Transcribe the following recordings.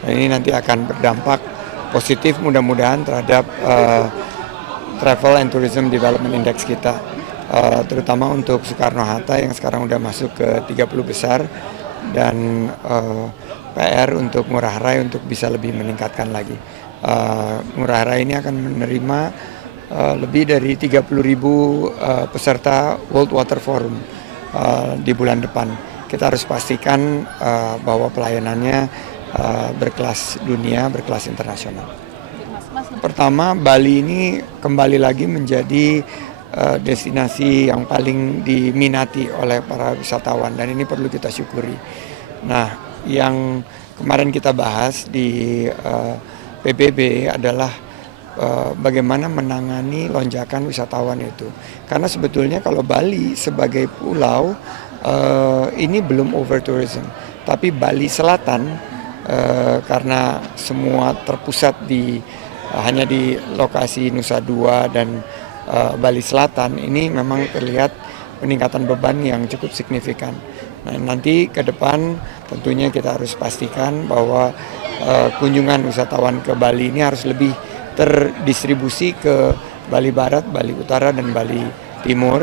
Dan ini nanti akan berdampak positif mudah-mudahan terhadap Travel and Tourism Development Index kita, terutama untuk Soekarno-Hatta yang sekarang udah masuk ke 30 besar, dan PR untuk Ngurah Rai untuk bisa lebih meningkatkan lagi. Ngurah Rai ini akan menerima lebih dari 30.000 peserta World Water Forum di bulan depan. Kita harus pastikan bahwa pelayanannya berkelas dunia, berkelas internasional. Pertama, Bali ini kembali lagi menjadi destinasi yang paling diminati oleh para wisatawan, dan ini perlu kita syukuri. Nah, yang kemarin kita bahas di PBB adalah bagaimana menangani lonjakan wisatawan itu. Karena sebetulnya kalau Bali sebagai pulau ini belum over tourism, tapi Bali Selatan karena semua terpusat hanya di lokasi Nusa Dua dan Bali Selatan, ini memang terlihat peningkatan beban yang cukup signifikan. Nah, nanti ke depan tentunya kita harus pastikan bahwa kunjungan wisatawan ke Bali ini harus lebih terdistribusi ke Bali Barat, Bali Utara, dan Bali Timur,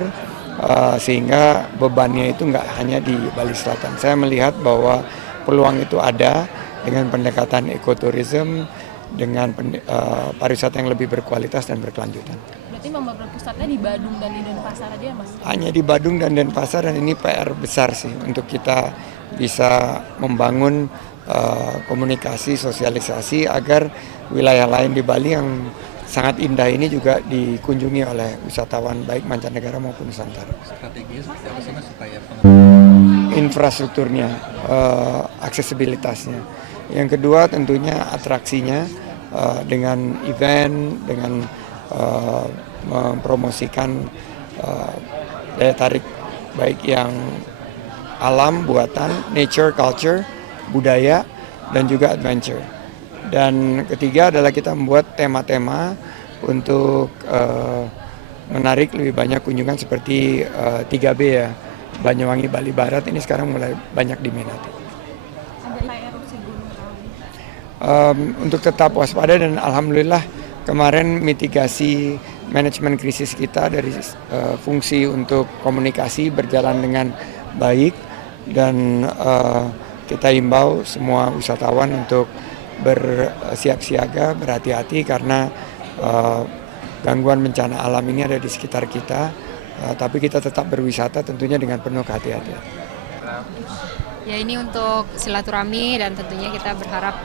sehingga bebannya itu nggak hanya di Bali Selatan. Saya melihat bahwa peluang itu ada dengan pendekatan ekoturism, dengan pariwisata yang lebih berkualitas dan berkelanjutan. Berarti memang pusatnya di Badung dan di Denpasar aja ya, Mas? Hanya di Badung dan Denpasar, dan ini PR besar sih untuk kita bisa membangun komunikasi, sosialisasi agar wilayah lain di Bali yang sangat indah ini juga dikunjungi oleh wisatawan baik mancanegara maupun Nusantara. Strateginya seperti apa sih Mas supaya infrastrukturnya, aksesibilitasnya. Yang kedua tentunya atraksinya, dengan event, dengan mempromosikan daya tarik baik yang alam buatan, nature, culture, budaya, dan juga adventure. Dan ketiga adalah kita membuat tema-tema untuk menarik lebih banyak kunjungan seperti 3B ya, Banyuwangi Bali Barat ini sekarang mulai banyak diminati. Untuk tetap waspada, dan alhamdulillah kemarin mitigasi manajemen krisis kita dari fungsi untuk komunikasi berjalan dengan baik, dan kita himbau semua wisatawan untuk bersiap siaga, berhati-hati karena gangguan bencana alam ini ada di sekitar kita, tapi kita tetap berwisata tentunya dengan penuh kehati-hatian. Ya, ini untuk silaturahmi, dan tentunya kita berharap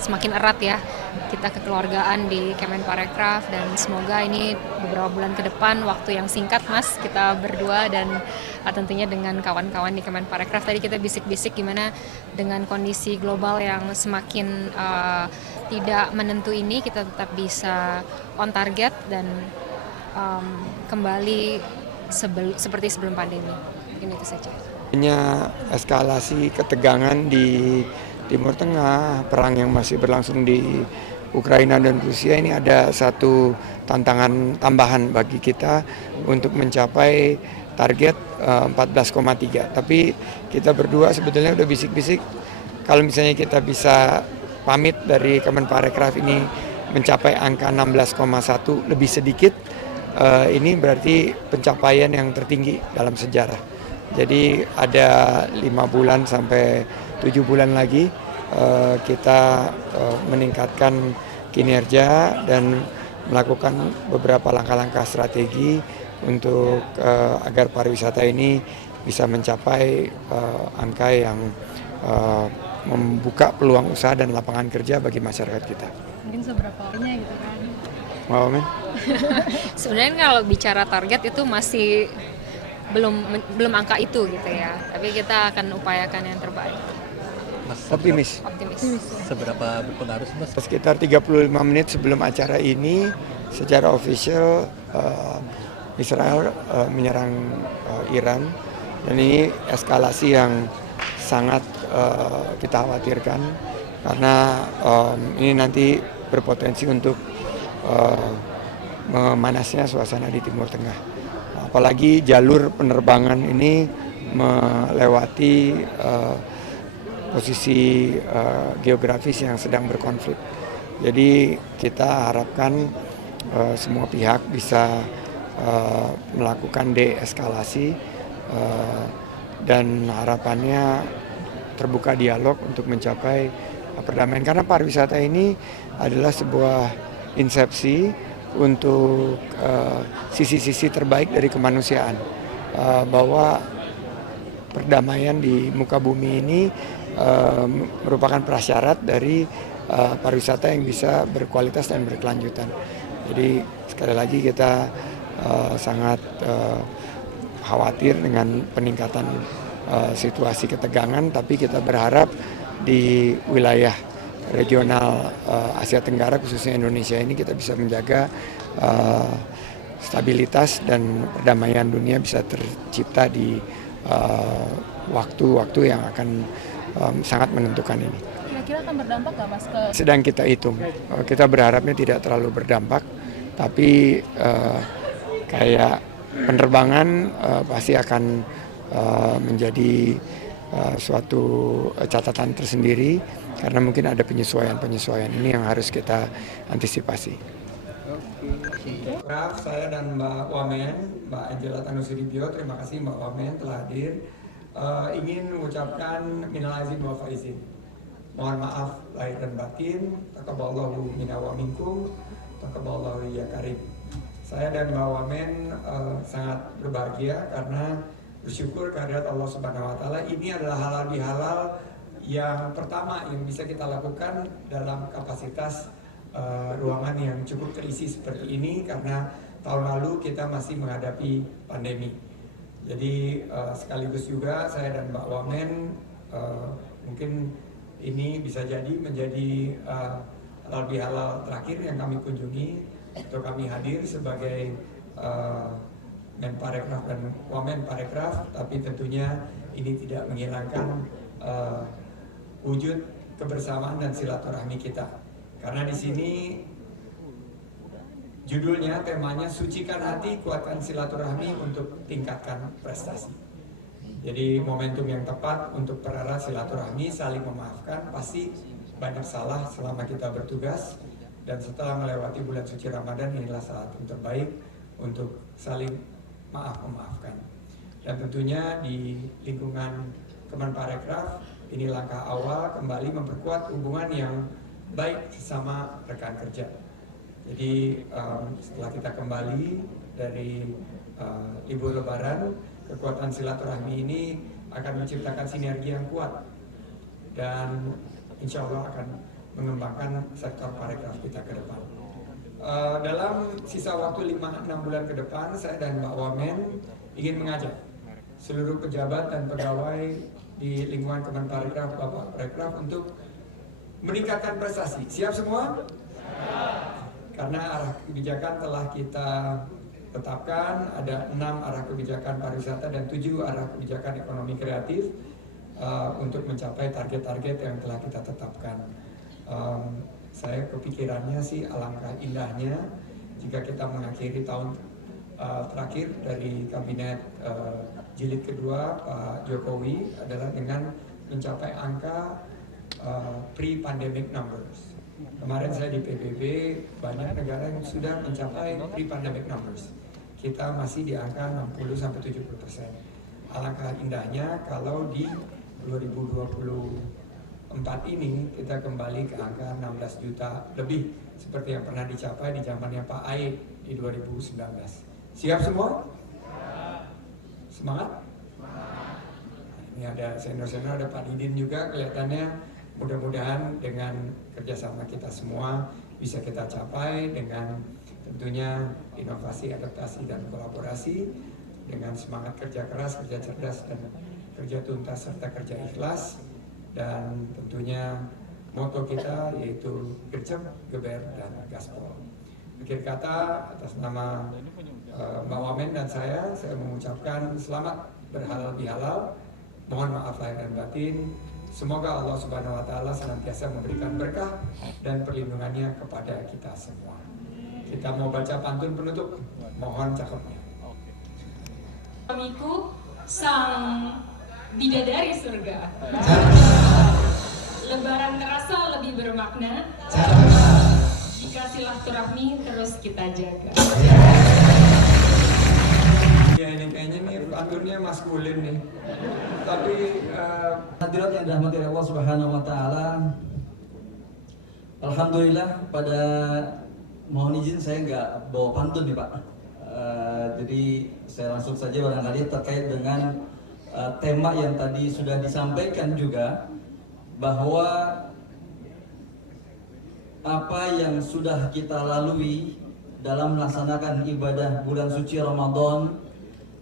semakin erat ya kita kekeluargaan di Kemenparekraf, dan semoga ini beberapa bulan ke depan, waktu yang singkat Mas, kita berdua dan tentunya dengan kawan-kawan di Kemenparekraf. Tadi kita bisik-bisik gimana dengan kondisi global yang semakin tidak menentu ini, kita tetap bisa on target dan kembali seperti sebelum pandemi. Mungkin itu saja. Eskalasi ketegangan di Timur Tengah, perang yang masih berlangsung di Ukraina dan Rusia, ini ada satu tantangan tambahan bagi kita untuk mencapai target 14,3. Tapi kita berdua sebetulnya udah bisik-bisik, kalau misalnya kita bisa pamit dari Kemenparekraf ini mencapai angka 16,1 lebih sedikit, ini berarti pencapaian yang tertinggi dalam sejarah. Jadi ada 5 bulan sampai 7 bulan lagi kita meningkatkan kinerja dan melakukan beberapa langkah-langkah strategi untuk agar pariwisata ini bisa mencapai angka yang membuka peluang usaha dan lapangan kerja bagi masyarakat kita. Mungkin seberapa orangnya gitu kan? Mau men? Sebenarnya kalau bicara target itu masih belum angka itu gitu ya, tapi kita akan upayakan yang terbaik. Mas, Optimis. Seberapa berpengaruh sih Mas? Sekitar 35 menit sebelum acara ini, secara official Israel menyerang Iran, dan ini eskalasi yang sangat kita khawatirkan karena ini nanti berpotensi untuk memanasnya suasana di Timur Tengah. Apalagi jalur penerbangan ini melewati posisi geografis yang sedang berkonflik. Jadi kita harapkan semua pihak bisa melakukan deeskalasi dan harapannya terbuka dialog untuk mencapai perdamaian. Karena pariwisata ini adalah sebuah insepsi untuk sisi-sisi terbaik dari kemanusiaan, bahwa perdamaian di muka bumi ini merupakan prasyarat dari pariwisata yang bisa berkualitas dan berkelanjutan. Jadi sekali lagi kita sangat khawatir dengan peningkatan situasi ketegangan, tapi kita berharap di wilayah regional Asia Tenggara khususnya Indonesia ini kita bisa menjaga stabilitas dan perdamaian dunia bisa tercipta di waktu-waktu yang akan sangat menentukan ini. Kira-kira akan berdampak nggak Mas ke... Sedang kita hitung, kita berharapnya tidak terlalu berdampak, tapi kayak penerbangan pasti akan menjadi suatu catatan tersendiri karena mungkin ada penyesuaian ini yang harus kita antisipasi. Saya dan Mbak Wamen, Mbak Angela Tanusudibyo, terima kasih Mbak Wamen telah hadir. Ingin mengucapkan minal aizin wal faizin. Mohon maaf lahir dan batin. Taqabbalallahu minna wa minkum. Taqabbalallahu ya karim. Saya dan Mbak Wamen sangat berbahagia karena bersyukur kehadirat Allah Subhanahu wa taala. Ini adalah halal bihalal yang pertama yang bisa kita lakukan dalam kapasitas ruangan yang cukup terisi seperti ini karena tahun lalu kita masih menghadapi pandemi. Jadi sekaligus juga saya dan Mbak Wamen mungkin ini bisa jadi menjadi halal bihalal terakhir yang kami kunjungi atau kami hadir sebagai Menparekraf dan Wamen Parekraf, tapi tentunya ini tidak menghilangkan wujud kebersamaan dan silaturahmi kita. Karena di sini judulnya, temanya sucikan hati, kuatkan silaturahmi untuk tingkatkan prestasi. Jadi momentum yang tepat untuk pererat silaturahmi, saling memaafkan. Pasti banyak salah selama kita bertugas, dan setelah melewati bulan suci Ramadan inilah saat yang terbaik untuk saling memaafkan. Dan tentunya di lingkungan Kemenparekraf ini langkah awal kembali memperkuat hubungan yang baik sesama rekan kerja. Jadi setelah kita kembali dari libur Lebaran, kekuatan silaturahmi ini akan menciptakan sinergi yang kuat dan insya Allah akan mengembangkan sektor parekraf kita ke depan. Dalam sisa waktu 5-6 bulan ke depan, saya dan Mbak Wamen ingin mengajak seluruh pejabat dan pegawai di lingkungan Kemenparekraf, Bapak Parekraf untuk meningkatkan prestasi. Siap semua? Karena arah kebijakan telah kita tetapkan, ada 6 arah kebijakan pariwisata dan 7 arah kebijakan ekonomi kreatif untuk mencapai target-target yang telah kita tetapkan. Saya kepikirannya sih alangkah indahnya jika kita mengakhiri tahun terakhir dari kabinet jilid kedua Pak Jokowi adalah dengan mencapai angka pre-pandemic numbers. Kemarin saya di PBB, banyak negara yang sudah mencapai pre-pandemic numbers. Kita masih di angka 60-70%. Alangkah indahnya kalau di 2024 ini kita kembali ke angka 16 juta lebih seperti yang pernah dicapai di zamannya Pak Aik di 2019. Siap semua? Semangat? Ini ada senior-senior, ada Pak Didin juga kelihatannya. Mudah-mudahan dengan kerjasama kita semua bisa kita capai dengan tentunya inovasi, adaptasi, dan kolaborasi dengan semangat kerja keras, kerja cerdas, dan kerja tuntas serta kerja ikhlas. Dan tentunya moto kita yaitu gercep, geber, dan gaspol. Akhir kata, atas nama Mbak Wamen dan saya mengucapkan selamat berhalal bihalal. Mohon maaf lahir dan batin. Semoga Allah Subhanahu wa taala senantiasa memberikan berkah dan perlindungannya kepada kita semua. Kita mau baca pantun penutup. Mohon cakepnya. Suamiku sang bidadari surga. Lebaran terasa lebih bermakna jika silaturahmi terus kita jaga. Ya ini kayaknya nih aturnya maskulin nih. Tapi hadirat yang dirahmati Allah Subhanahu wa taala. Alhamdulillah, pada mohon izin saya nggak bawa pantun nih Pak. Jadi saya langsung saja barangkali terkait dengan tema yang tadi sudah disampaikan juga, bahwa apa yang sudah kita lalui dalam melaksanakan ibadah bulan suci Ramadan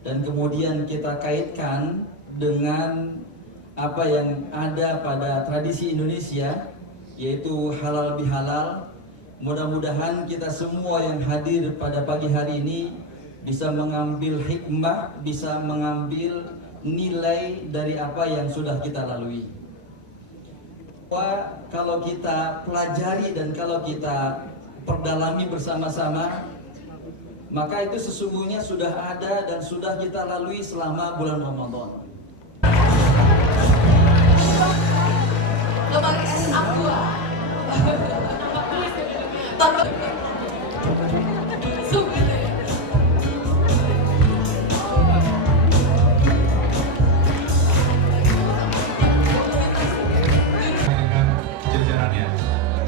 dan kemudian kita kaitkan dengan apa yang ada pada tradisi Indonesia, yaitu halal bihalal. Mudah-mudahan kita semua yang hadir pada pagi hari ini bisa mengambil hikmah, bisa mengambil nilai dari apa yang sudah kita lalui. Wah, kalau kita pelajari dan kalau kita perdalami bersama-sama, maka itu sesungguhnya sudah ada dan sudah kita lalui selama bulan Ramadan. Lo pakai es aqua.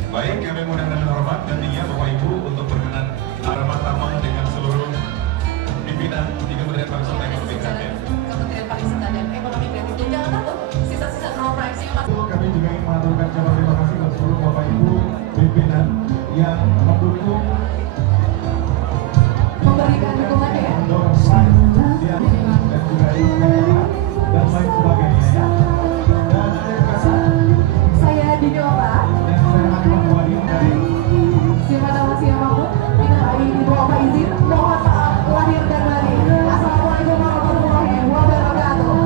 Baik, kami mengundang dengan hormat dan tinggi Bapak Ibu untuk berkenan aroma tamu dengan seluruh pimpinan di Kementerian Pariwisata dan Ekonomi Kreatif. Kementerian Pariwisata dan Ekonomi Kreatif. Dan jangan takut, sisa-sisa door prize-nya masih. Kami juga ingin mengaturkan ucapan terima kasih kepada seluruh Bapak Ibu pimpinan yang mendukung, memberikan dukungan ya. mendorong dia dan juga dan lain sebagainya ya. Dan saya rasa Saya Dinyola. dan saya Hakim Wadi dari Siapa nama siapapun, kita ini bawa izin, mohon maaf lahir dan batin. Assalamualaikum warahmatullahi wabarakatuh.